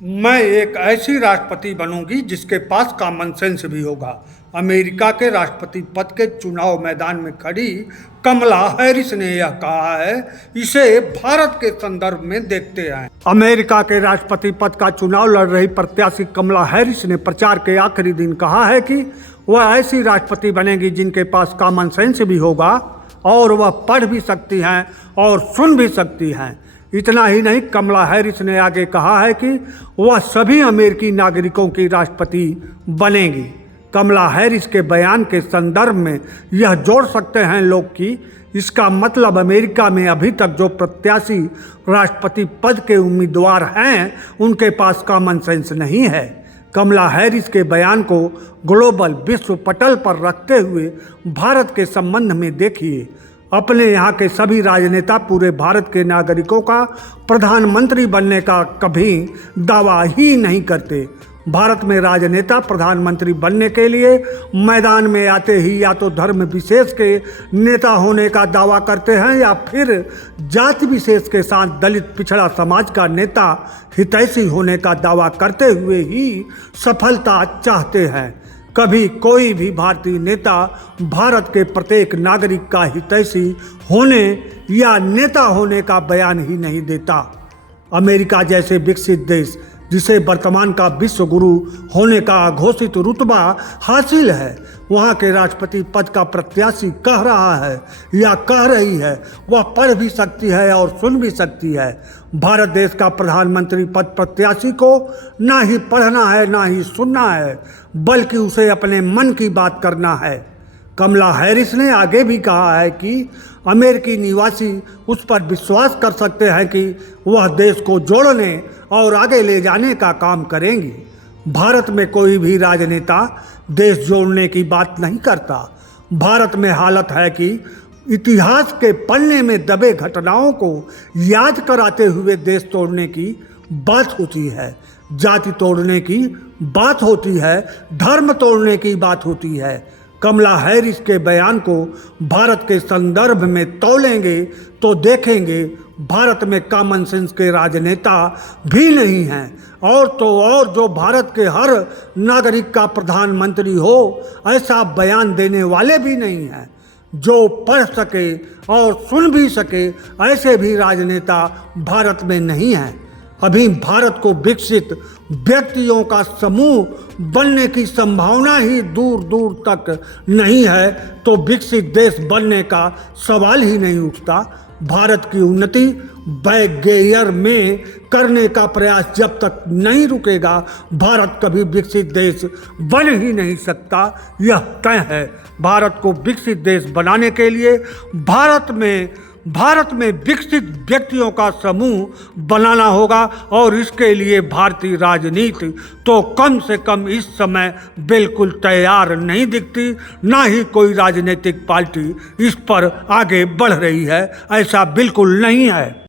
मैं एक ऐसी राष्ट्रपति बनूंगी जिसके पास कॉमन सेंस भी होगा। अमेरिका के राष्ट्रपति पद के चुनाव मैदान में खड़ी कमला हैरिस ने यह कहा है। इसे भारत के संदर्भ में देखते हैं। अमेरिका के राष्ट्रपति पद का चुनाव लड़ रही प्रत्याशी कमला हैरिस ने प्रचार के आखिरी दिन कहा है कि वह ऐसी राष्ट्रपति बनेगी जिनके पास कॉमन सेंस भी होगा और वह पढ़ भी सकती हैं और सुन भी सकती हैं। इतना ही नहीं, कमला हैरिस ने आगे कहा है कि वह सभी अमेरिकी नागरिकों की राष्ट्रपति बनेगी। कमला हैरिस के बयान के संदर्भ में यह जोड़ सकते हैं लोग कि इसका मतलब अमेरिका में अभी तक जो प्रत्याशी राष्ट्रपति पद के उम्मीदवार हैं उनके पास कॉमन सेंस नहीं है। कमला हैरिस के बयान को ग्लोबल विश्व पटल पर रखते हुए भारत के संबंध में देखिए। अपने यहाँ के सभी राजनेता पूरे भारत के नागरिकों का प्रधानमंत्री बनने का कभी दावा ही नहीं करते। भारत में राजनेता प्रधानमंत्री बनने के लिए मैदान में आते ही या तो धर्म विशेष के नेता होने का दावा करते हैं या फिर जाति विशेष के साथ दलित पिछड़ा समाज का नेता हितैषी होने का दावा करते हुए ही सफलता चाहते हैं। कभी कोई भी भारतीय नेता भारत के प्रत्येक नागरिक का हितैषी होने या नेता होने का बयान ही नहीं देता। अमेरिका जैसे विकसित देश जिसे वर्तमान का विश्व गुरु होने का घोषित रुतबा हासिल है, वहाँ के राष्ट्रपति पद का प्रत्याशी कह रहा है या कह रही है वह पढ़ भी सकती है और सुन भी सकती है। भारत देश का प्रधानमंत्री पद प्रत्याशी को ना ही पढ़ना है ना ही सुनना है, बल्कि उसे अपने मन की बात करना है। कमला हैरिस ने आगे भी कहा है कि अमेरिकी निवासी उस पर विश्वास कर सकते हैं कि वह देश को जोड़ने और आगे ले जाने का काम करेंगी। भारत में कोई भी राजनेता देश जोड़ने की बात नहीं करता। भारत में हालत है कि इतिहास के पन्ने में दबे घटनाओं को याद कराते हुए देश तोड़ने की बात होती है, जाति तोड़ने की बात होती है, धर्म तोड़ने की बात होती है। कमला हैरिस के बयान को भारत के संदर्भ में तौलेंगे तो देखेंगे भारत में कॉमन सेंस के राजनेता भी नहीं हैं और तो और जो भारत के हर नागरिक का प्रधानमंत्री हो ऐसा बयान देने वाले भी नहीं हैं। जो पढ़ सके और सुन भी सके ऐसे भी राजनेता भारत में नहीं हैं। अभी भारत को विकसित व्यक्तियों का समूह बनने की संभावना ही दूर दूर तक नहीं है तो विकसित देश बनने का सवाल ही नहीं उठता। भारत की उन्नति बैक गियर में करने का प्रयास जब तक नहीं रुकेगा भारत कभी विकसित देश बन ही नहीं सकता। यह तय है। भारत को विकसित देश बनाने के लिए भारत में विकसित व्यक्तियों का समूह बनाना होगा और इसके लिए भारतीय राजनीति तो कम से कम इस समय बिल्कुल तैयार नहीं दिखती, ना ही कोई राजनीतिक पार्टी इस पर आगे बढ़ रही है। ऐसा बिल्कुल नहीं है।